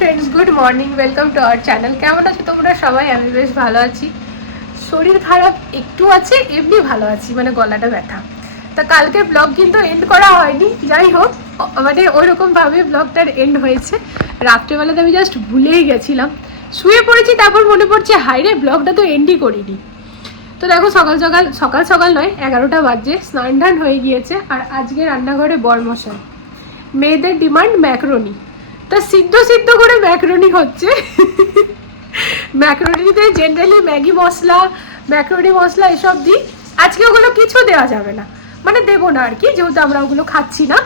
Friends good morning welcome to our channel কেমন আছো তোমরা? সবাই, আমি বেশ ভালো আছি। শরীর খারাপ, একটু আছে, এমনি ভালো আছি মানে গলাটা ব্যথা। তা কালকের ব্লগ কিন্তু এন্ড করা হয়নি, যাই হোক মানে ওইরকমভাবে ব্লগটার এন্ড হয়েছে। রাত্রেবেলাতে আমি জাস্ট ভুলেই গেছিলাম। শুয়ে পড়েছি, তারপর মনে পড়ছে হাইরে ব্লগটা তো এন্ডই করিনি। তো দেখো, সকাল সকাল সকাল সকাল নয়, এগারোটা বাজে স্নান টান হয়ে গিয়েছে, আর আজকে রান্নাঘরে বরমশাই। মেয়েদের ডিমান্ড ম্যাকরনি তা সিদ্ধ সিদ্ধ করে ম্যাকরনি হচ্ছে। ম্যাকরনিতে জেনারেলি ম্যাগি মশলা ম্যাকরনি মশলা এসব দিই। আজকে ওগুলো কিছু দেওয়া যাবে না। মানে দেবো না আর কি, যেহেতু আমরা ওগুলো খাচ্ছি না।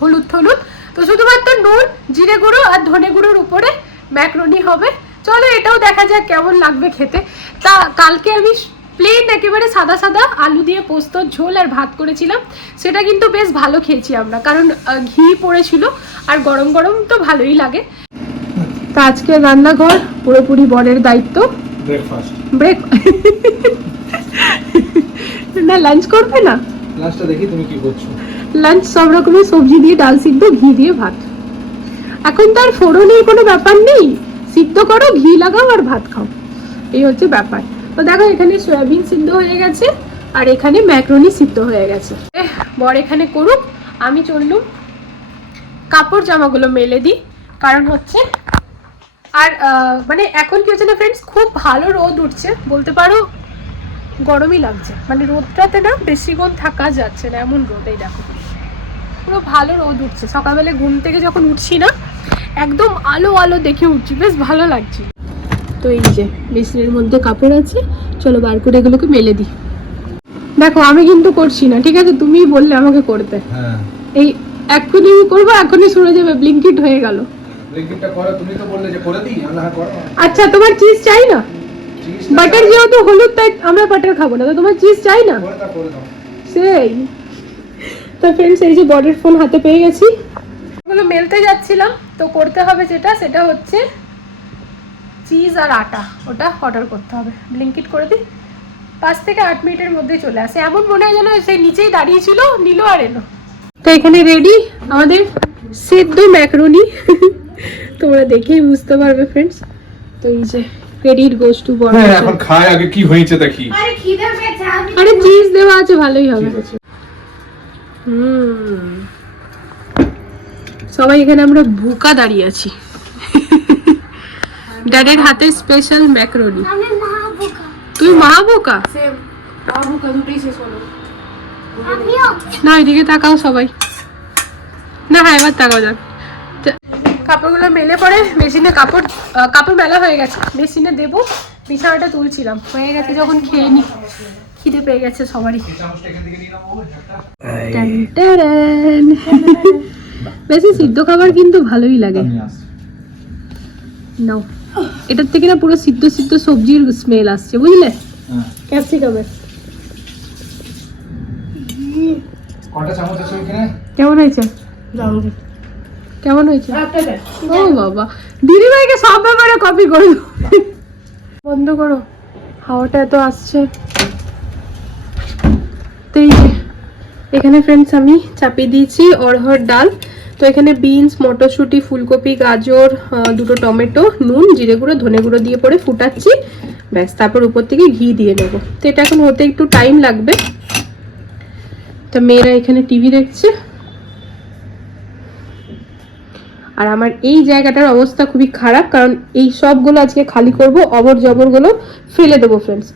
হলুদ থলুদ তো শুধুমাত্র নুন, জিরে গুঁড়ো আর ধনে গুঁড়োর উপরে ম্যাকরনি হবে। চলো এটাও দেখা যাক কেমন লাগবে খেতে। তা কালকে আমি প্লেন একেবারে সাদা সাদা আলু দিয়ে পোস্ত ঝোল আর ভাত করেছিলাম। সেটা কিন্তু বেশ ভালো খেয়েছি আমরা কারণ ঘি পড়েছিল আর গরম গরম তো ভালোই লাগে। তা আজকে রান্নাঘর পুরোপুরি বরের দায়িত্ব। ব্রেকফাস্ট ব্রেক না লাঞ্চ করবে না? লাস্টটা দেখি তুমি কি করছ। লাঞ্চ সব রকমের সবজি দিয়ে ডাল সিদ্ধ ঘি দিয়ে ভাত। এখন তো আর ফোড়নের কোনো ব্যাপার নেই। সিদ্ধ করো ঘি লাগাও আর ভাত খাও। এই হচ্ছে ব্যাপার। তো দেখো, এখানে সয়াবিন সিদ্ধ হয়ে গেছে আর এখানে ম্যাক্রোনি সিদ্ধ হয়ে গেছে। বর এখানে করুক, আমি চললুম। কাপড় জামাগুলো মেলে দিই, কারণ হচ্ছে আর মানে এখন কি হচ্ছে না ফ্রেন্ডস খুব ভালো রোদ উঠছে, বলতে পারো গরমই লাগছে। মানে রোদটাতে না বেশিক্ষণ থাকা যাচ্ছে না, এমন রোদ এই দেখো। পুরো ভালো রোদ উঠছে। সকালবেলা ঘুম থেকে যখন উঠছি না, একদম আলো আলো দেখে উঠছি, বেশ ভালো লাগছে। তো এই যে মেশিনের মধ্যে কাপড় আছে চলো বার করে এগুলোকে মেলে দিই। দেখো আমি কিন্তু করছি না ঠিক আছে? তুমিই বললে আমাকে করতে। হ্যাঁ। এই এক্ষুনি করব এখনই শুনে যাবে ব্লিঙ্কিট হয়ে গেল। তুমি হ্যাঁ আচ্ছা তোমার চিজ চাই না? বাটার যেহেতু হলুদ তাই আমরা বাটার খাব না তো তোমার চিজ চাই না? সেই। তো ফ্রেন্ডস এই যে বডির ফোন হাতে পেয়ে গেছি। ওগুলো মেলতে যাচ্ছিলাম তো করতে হবে যেটা সেটা হচ্ছে চিজ আর আটা ওটা অর্ডার করতে হবে। ব্লিঙ্কিট করে দিই। পাঁচ থেকে আট মিনিটের মধ্যে চলে আসে। এমন মনে হয় যেন সে নিচেই দাঁড়িয়ে ছিল নিল আর এলো। তো এখানে রেডি আমাদের সেদ্ধ ম্যাকরনি তোমরা দেখেই বুঝতে পারবে ফ্রেন্ডস তো এই যে ক্রেডিট গোস টু বড় হ্যাঁ এখন খায় আগে কি হয়েছে দেখি। আরে খিদে পেয়েছে আরে চিজ দেওয়া আছে ভালোই হবে। হুম। সবাই এখানে আমরা ভুকা দাঁড়িয়ে আছি। ড্যাডের হাতে স্পেশাল ম্যাকরনি তুই মা বোকা না ওইদিকে তাকাও সবাই। না হ্যাঁ এবার তাকাও যাক। কাপড়গুলো মেলে পরে মেশিনে কাপড় কাপড় মেলা হয়ে গেছে। মেশিনে দেবো বিছানাটা তুলছিলাম। হয়ে গেছে যখন খেয়ে নি। খিদে পেয়ে গেছে সবারই। বেশি সিদ্ধ খাবার কিন্তু ভালোই লাগে। নাও। এটার থেকে না পুরো সিদ্ধ সিদ্ধ সবজির স্মেল আসছে বুঝলে? হ্যাঁ। ক্যাপসিকামের কেমন হয়েছে? কেমন হয়েছে? ও বাবা। দিদি ভাইকে সব ব্যাপারে কপি করো বন্ধ করো। হাওয়াটা এত আসছে। তো এখানে ফ্রেন্ডস আমি চাপিয়ে দিয়েছি অরহর ডাল। তো এখানে বিনস, মটরশুঁটি, ফুলকপি, গাজর দুটো টমেটো, নুন, জিরে গুঁড়ো, ধনে গুঁড়ো দিয়ে পরে ফুটাচ্ছি। ব্যাস, তারপর উপর থেকে ঘি দিয়ে নেব। তো এটা এখন হতে একটু টাইম লাগবে। তা মেয়েরা এখানে টিভি দেখছে। আর আমার এই জায়গাটার অবস্থা খুবই খারাপ, কারণ এই সবগুলো আজকে খালি করব অবর জবরগুলো ফেলে দেবো ফ্রেন্ডস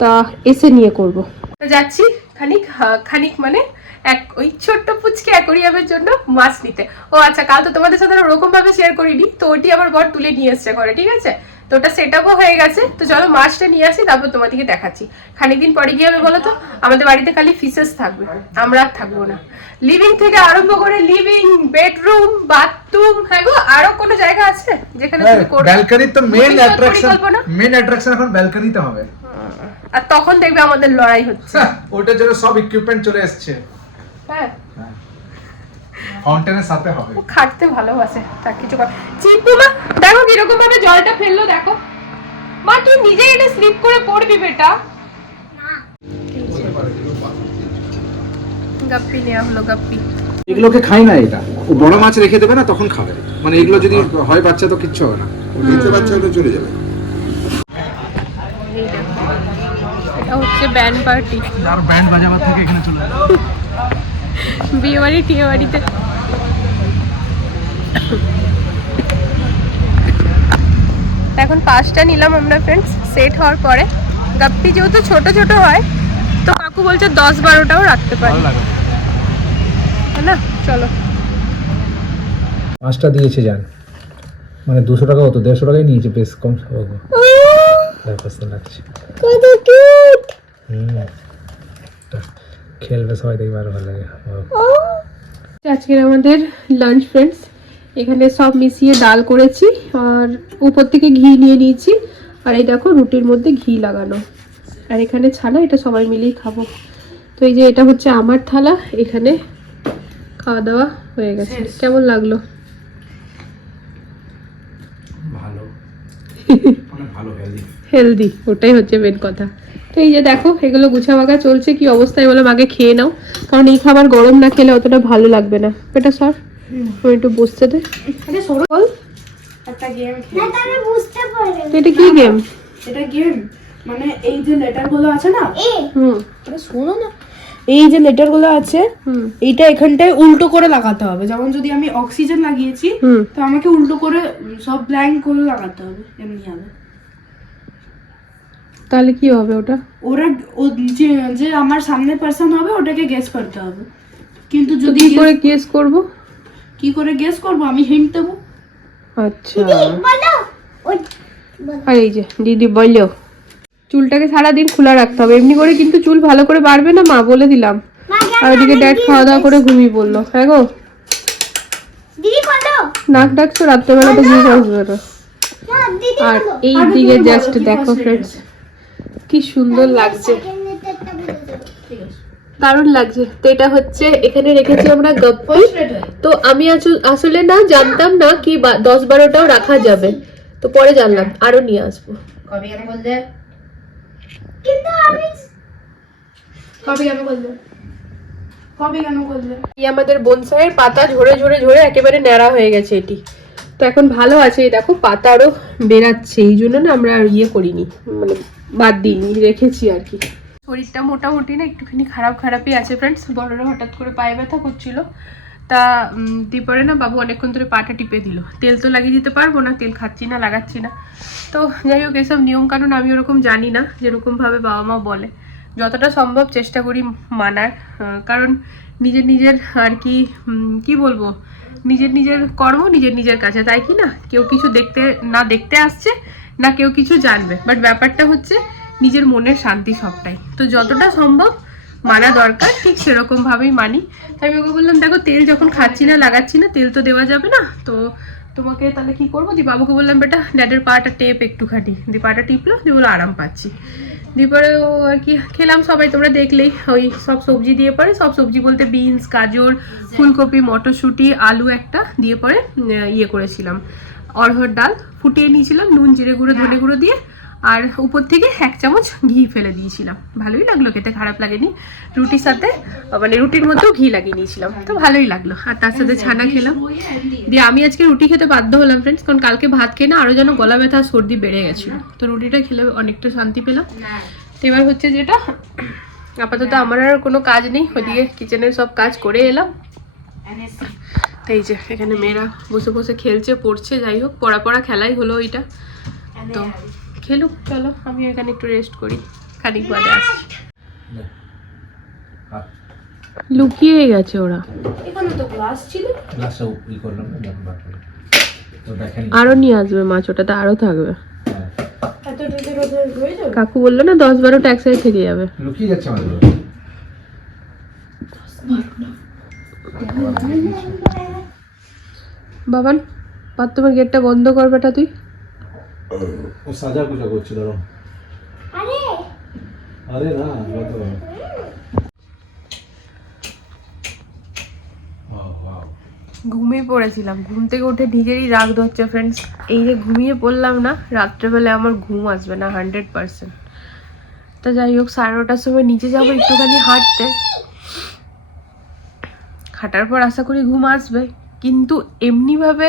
তা এসে নিয়ে করব। যাচ্ছি, খানিক খানিক মানে এক ওই ছোট্ট পুচকে অ্যাকোরিয়ামের জন্য মাছ নিতে। ও আচ্ছা কাল তো তোমাদের সাথে ওরকম ভাবে শেয়ার করিনি। তো ওটি আমার বর তুলে নিয়ে এসছে ঘরে ঠিক আছে? তো ওটা সেট আপও হয়ে গেছে। তো চলো মাছটা নিয়ে আসি তারপর তোমাদেরকে দেখাচ্ছি। খানিক দিন পরে গিয়ে হবে বলো তো আমাদের বাড়িতে খালি ফিসেস থাকবে। আমরা আর থাকব না। লিভিং থেকে আরম্ভ করে লিভিং বেডরুম বাথরুম হ্যাঁ গো আরও কোনো জায়গা আছে যেখানে তুমি করবে? ব্যালকনি তো ভবিষ্যৎ অ্যাট্রাকশন? মেন অ্যাট্রাকশন এখন ব্যালকনিতে হবে। আর তখন দেখবে আমাদের লড়াই হচ্ছে। হ্যাঁ, ওটার জন্য সব ইকুইপমেন্ট চলে এসেছে। হ্যাঁ। ফাউন্টেনের সাথে হবে। ও খাটতে ভালোবাসে তার কিছু কর চিপু মা দেখো কীরকম ভাবে জলটা ফেলল দেখো। মা তুই নিজে এটা স্লিপ করে পড়বি বেটা। গাপ্পি নেওয়া হলো গাপ্পি। এগুলোকে খাই না এটা। ও বড় মাছ রেখে দেবে না তখন খাবে। মানে এগুলো যদি হয়। বাচ্চা তো কিচ্ছু হবে না। ও দেখতে পাচ্ছে ওটা চলে যাবে। এটা হচ্ছে ব্যান্ড পার্টি আর ব্যান্ড বাজাবার থেকে এখানে চলে বিয়ে বাড়ি টিয়ে বাড়িতে এখন পাঁচটা নিলাম আমরা ফ্রেন্ডস সেট হওয়ার পরে। গাপ্পি যেহেতু ছোট ছোট হয় তো কাকু বলছে দশ বারোটাও রাখতে পারি। না? চলো। পাঁচটা দিয়েছে যান মানে দুশো টাকা হতো দেড়শো টাকাই নিয়েছে বেশ কম। লাগছে। কত কিউট হুম। খেলবে সবাই দেখবে আরও ভালো লাগে। আজকের আমাদের লাঞ্চ ফ্রেন্ডস এখানে সব মিশিয়ে ডাল করেছি আর উপর থেকে ঘি নিয়ে নিয়েছি। আর এই দেখো রুটির মধ্যে ঘি লাগানো। আর এখানে ছানা এটা সবাই মিলেই খাব। তো এই যে এটা হচ্ছে আমার থালা এখানে খাওয়া দাওয়া হয়ে গেছে। কেমন লাগল? ভালো। অনেক ভালো হেলদি হেলদি ওটাই হচ্ছে মেন কথা। তো এই যে দেখো এগুলো গুছা গুছাবাগা চলছে কি অবস্থায় বললাম আগে খেয়ে নাও। কারণ এই খাবার গরম না খেলে অতটা ভালো লাগবে না। এটা সর তুমি একটু বসতে দে। আরে বল। একটা গেম বুঝতে পারে এটা কি গেম এটা গেম মানে এই যে লেটারগুলো আছে না? হুম। শোনো না। এই যে লেটারগুলো আছে হুম। এইটা এখানটায় উল্টো করে লাগাতে হবে। যেমন যদি আমি অক্সিজেন লাগিয়েছি হুম। তো আমাকে উল্টো করে সব ব্ল্যাঙ্ক করে লাগাতে হবে। এমনি হবে। তাহলে কি হবে ওটা? ওরা ও যে যে আমার সামনে পার্সন হবে ওটাকে গেস করতে হবে। কিন্তু যদি কি করে গেস করব? কি করে গেস করব? আমি হিন্ট দেবো। আচ্ছা। বলো। ও আর এই যে দিদি বলল চুলটাকে সারাদিন খোলা রাখতে হবে। এমনি করে কিন্তু চুল ভালো করে বাড়বে না মা বলে দিলাম। আর ওদিকে ড্যাড খাওয়া দাওয়া করে ঘুমিয়ে পড়ল। হ্যাঁ গো। দিদি বলো। নাক ডাকছো রাত্রেবেলা তো ঘুম আসবে না। আর এই দিকে জাস্ট দেখো ফ্রেন্ডস কি সুন্দর লাগছে। দারুণ লাগছে। তো এটা হচ্ছে এখানে রেখেছি আমরা গপ্পি। তো আমি আসলে না জানতাম না কি দশ বারোটাও রাখা যাবে। তো পরে জানলাম আরও নিয়ে আসব। আমাদের বনসাইয়ের পাতা ঝরে ঝরে ঝরে একেবারে ন্যাড়া হয়ে গেছে এটি। তো এখন ভালো আছে দেখো পাতা আরও বেরাচ্ছে, এই জন্য না আমরা ইয়ে করিনি মানে বাদ দিইনি, রেখেছি আর কি। শরীরটা মোটামুটি না একটুখানি খারাপ খারাপই আছে ফ্রেন্ডস বড়রা হঠাৎ করে পায়ে ব্যথা করছিল। তা তারপরে না বাবু অনেকক্ষণ ধরে পাটা টিপে দিল। তেল তো লাগিয়ে দিতে পারব না, তেল খাচ্ছি না, লাগাচ্ছি না। তো যাই হোক, এসব নিয়মকানুন আমি ওরকম জানি না, যেরকমভাবে বাবা মা বলে। যতটা সম্ভব চেষ্টা করি মানার কারণ নিজের নিজের আর কি কি বলব? নিজের নিজের কর্ম, নিজের নিজের কাছে, তাই কি না? কেউ কিছু দেখতে, না দেখতে আসছে, না কেউ কিছু জানবে। বাট ব্যাপারটা হচ্ছে, নিজের মনের শান্তি সবটাই। তো যতটা সম্ভব মানা দরকার, ঠিক সেরকম ভাবেই মানি। তাই আমি ওকে বললাম, দেখো, তেল যখন খাচ্ছি না, লাগাচ্ছি না, তেল তো দেওয়া যাবে না। তো তোমাকে তাহলে কি করব? দি বাবুকে বললাম, বেটা, ড্যাডের পাটা টেপ একটুখানি। দি পাটা টিপলো, দিয়ে বলো আরাম পাচ্ছি। দিয়ে ও আর কি খেলাম সবাই তোমরা দেখলেই ওই সব সবজি দিয়ে পরে সব সবজি বলতে বিনস গাজর ফুলকপি মটরশুঁটি আলু একটা দিয়ে পরে ইয়ে করেছিলাম। অরহর ডাল ফুটিয়ে নিয়েছিলাম নুন জিরে গুঁড়ো ধনে গুঁড়ো দিয়ে আর উপর থেকে এক চামচ ঘি ফেলে দিয়েছিলাম। ভালোই লাগল খেতে, খারাপ লাগেনি। রুটির সাথে মানে রুটির মধ্যেও ঘি লাগিয়ে নিয়েছিলাম, তো ভালোই লাগল। আর তার সাথে ছানা খেলাম। দিয়ে আমি আজকে রুটি খেতে বাধ্য হলাম ফ্রেন্ডস কারণ কালকে ভাত খেয়ে না আরও যেন গলা ব্যথা, সর্দি বেড়ে গেছিল। তো রুটিটা খেলে অনেকটা শান্তি পেলাম। তো এবার হচ্ছে যেটা, আপাতত আমার আর কোনো কাজ নেই, ওদিকে কিচেনের সব কাজ করে এলাম। এই যে, এখানে মেয়েরা বসে বসে খেলছে, পড়ছে, যাই হোক, পড়া পড়া খেলাই হলো ওইটা। তো খেলুক চলো আমি এখানে একটু রেস্ট করি। খানিক বাদে আসি। লুকিয়ে গেছে ওরা। এখানে তো গ্লাস ছিল। গ্লাসটা ই করলাম না যখন বার তো দেখেন। আরও নিয়ে আসবে মাছ ওটাতে আরও থাকবে। হয়ে। কাকু বলল না দশ বারোটা একসাথে থেকে যাবে। লুকিয়ে যাচ্ছে আমাদের বাবান বাথরুমের গেটটা বন্ধ কর বেটা তুই। ও সাজা পূজা করছিল ওরম। আরে। আরে না কত? ঘুমিয়ে পড়েছিলাম। ঘুম থেকে উঠে নিজেরই রাগ ধরছে ফ্রেন্ডস এই যে ঘুমিয়ে পড়লাম না রাত্রেবেলায় আমার ঘুম আসবে না হান্ড্রেড পার্সেন্ট তা যাই হোক সাড়ে নটার সময় নিচে যাব একটুখানি হাঁটতে। হাঁটার পর আশা করি ঘুম আসবে। কিন্তু এমনিভাবে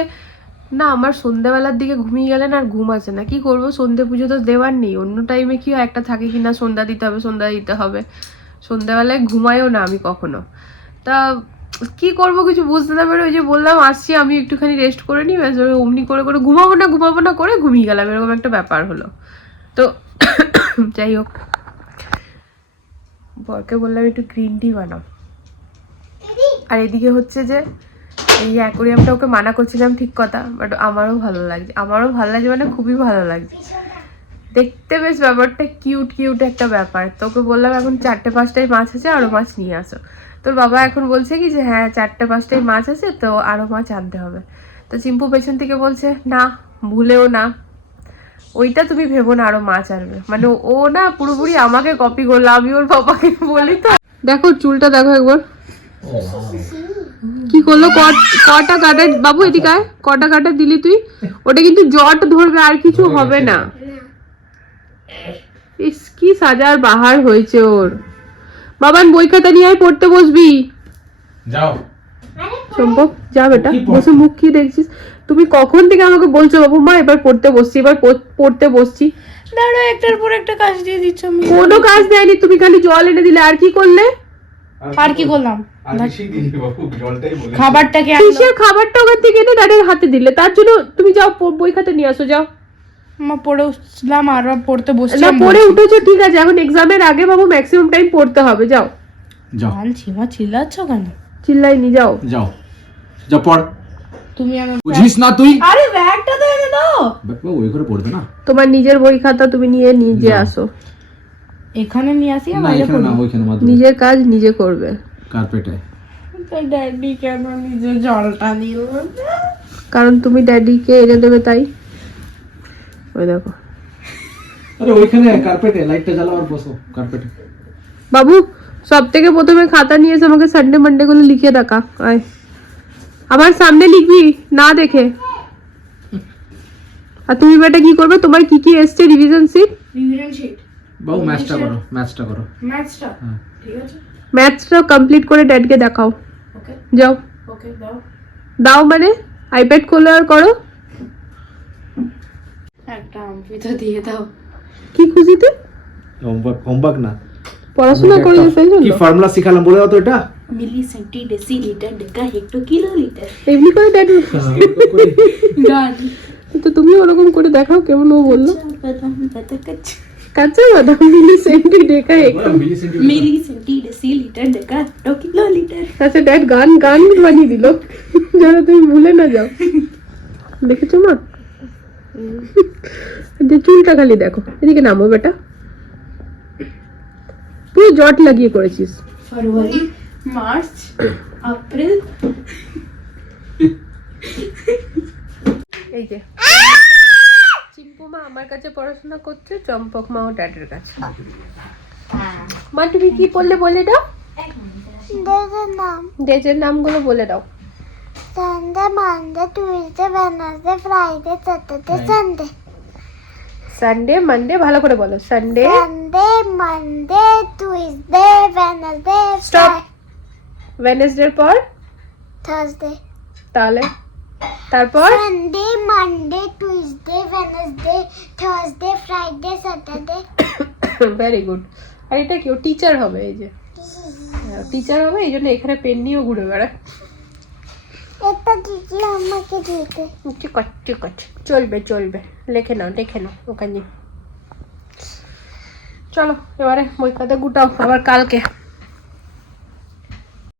না, আমার সন্ধ্যাবেলার দিকে ঘুমিয়ে গেলে না আর ঘুম আসে না। কি করব? সন্ধে পুজো তো দেওয়ার নেই। অন্য টাইমে কি একটা থাকে কি না, সন্ধ্যা দিতে হবে, সন্ধ্যা দিতে হবে। সন্ধ্যাবেলায় ঘুমায়ও না আমি কখনো। তা কি করব কিছু বুঝতে না পারে ওই যে বললাম, আসছি, আমি একটুখানি রেস্ট করে নিই, ব্যাস অমনি করে করে ঘুমাবো না ঘুমাবো না করে ঘুমিয়ে গেলাম। এরকম একটা ব্যাপার হলো। তো যাই হোক। বরকে বললাম, একটু গ্রিন টি বানাও। আর এদিকে হচ্ছে যে এই অ্যাকোরিয়ামটা ওকে মানা করছিলাম ঠিক কথা বাট আমারও ভালো লাগছে। আমারও ভালো লাগছে মানে খুবই ভালো লাগছে। দেখতে বেশ ব্যাপারটা কিউট কিউট একটা ব্যাপার। তোকে বললাম এখন চারটে পাঁচটায় মাছ আছে আরও মাছ নিয়ে আসো। তোর বাবা এখন বলছে কি যে হ্যাঁ চারটে পাঁচটায় মাছ আছে তো আরও মাছ আনতে হবে। তো চিম্পু পেছন থেকে বলছে না ভুলেও না। ওইটা তুমি ভেবো না আরও মাছ আনবে। মানে ও না পুরোপুরি আমাকে কপি করল আমি ওর বাবাকে বলি তো। দেখো চুলটা দেখো একবার। কি করল? ক- কটা কাটা বাবু এদিকে আয় কটা কাটা দিলি তুই? ওটা কিন্তু জট ধরবে আর কিছু হবে না। ইস কি সাজার বাহার হয়েছে ওর। বাবান বই খাতা নিয়ে পড়তে বসবি। যাও। সম্ভব যা বেটা বসে মুখ কি দেখছিস। তুমি কখন থেকে আমাকে বলছো বাবু মা এবার পড়তে বসছি এবার পড়তে বসছি দাঁড়া একটার পর একটা কাজ দিয়ে দিচ্ছ কোনো কাজ দেয়নি তুমি খালি জল এনে দিলে আর কি করলে? আর কি করলাম? খাবারটাকে। কিসের খাবারটা ওখান থেকে এনে দাঁড়িয়ে হাতে দিলে? তার জন্য তুমি যাও বই খাতা নিয়ে আসো যাও। মা পড়ে উঠলাম আর পড়তে না পড়ে উঠেছো ঠিক আছে। এখন এক্সামের আগে বাবু ম্যাক্সিমাম টাইম পড়তে হবে যাও। যাও। আনছি মা চিল্লাচ্ছ কেন? চিল্লাইনি যাও। যাও। যা পড়। তুমি আমার বুঝিস না তুই? আরে ব্যাগটা তো এনে দাও। বাবা ওই করে পড়বে না। তোমার নিজের বই খাতা তুমি নিয়ে নিজে আসো। এখানে নিয়ে আসি আর না বাইরে এখানে না ওইখানে মাত্র। নিজের কাজ নিজে করবে। কার্পেটে ড্যাডি কেন নিজে জলটা নিল? কারণ তুমি ড্যাডিকে এনে দেবে তাই। ওই দেখো। আরে ওইখানে কার্পেটে লাইটটা জ্বালাও আর বসো কার্পেটে বাবু সব থেকে প্রথমে খাতা নিয়ে এসে আমাকে সানডে মানডে গুলো লিখে দেখা। আয়। আমার সামনে লিখবি? না দেখে। আর তুমি বেটা কি করবে? তোমার কি কি এসছে রিভিশন সিট রিভিশন শিট বাবু ম্যাচটা করো ম্যাচটা করো। হ্যাঁ। ঠিক আছে? ম্যাথসটা কমপ্লিট করে ড্যাডকে দেখাও। ওকে যাও। ওকে দাও। দাও মানে আইপ্যাড খোলো আর করো। একটা তো দিয়ে দাও। কি খুশিতে হোমওয়ার্ক হোমওয়ার্ক না। পড়াশোনা করে সেই কি ফর্মুলা শিখালাম বলে দাও তো এটা? Milli centi deci litre deca hecto kilo litre এমনি করে। ড্যাড গান তো তুমি ওরকম করে দেখাও কেমন ও বলল। বাদা কাচ কাঁচা বাদাম মিলি সেন্টি ডেকা একদম milli centi deci litre deca hecto kilo litre আচ্ছা ড্যাড গান গান বানিয়ে দিল যেন তুমি ভুলে না যাও দেখেছ মা যে চুলটা খালি দেখো এদিকে নামো বেটা পুরো জট লাগিয়ে করেছিস ফরওয়ারি মার্চ এপ্রিল এই যে চিম্পু মা আমার কাছে পড়াশোনা করছে চম্পক মা ও ড্যাডের কাছে। মা তুমি কি পড়লে বলে দাও? ডেজের নাম। ডেজের নামগুলো বলে দাও। Sunday Monday Tuesday Wednesday Friday Saturday Sunday. Sunday Monday ভালো করে বলো। Sunday. Sunday Monday Tuesday Wednesday Stop. ওয়েনেসডের পর? থার্সডে। তাহলে তারপর? Sunday Monday Tuesday Wednesday Thursday Friday Saturday very good আর এটা কি? ও টিচার হবে এই যে। টিচার হবে এই জন্য এখানে পেন নিয়েও ঘুরে বেড়ায়। এটা দিদি আমাকে দিতে ঠিক আছে ঠিক আছে চলবে চলবে। লিখে নাও লিখে নাও ওখানে। চলো এবারে বই খাতা গুটাও আবার কালকে।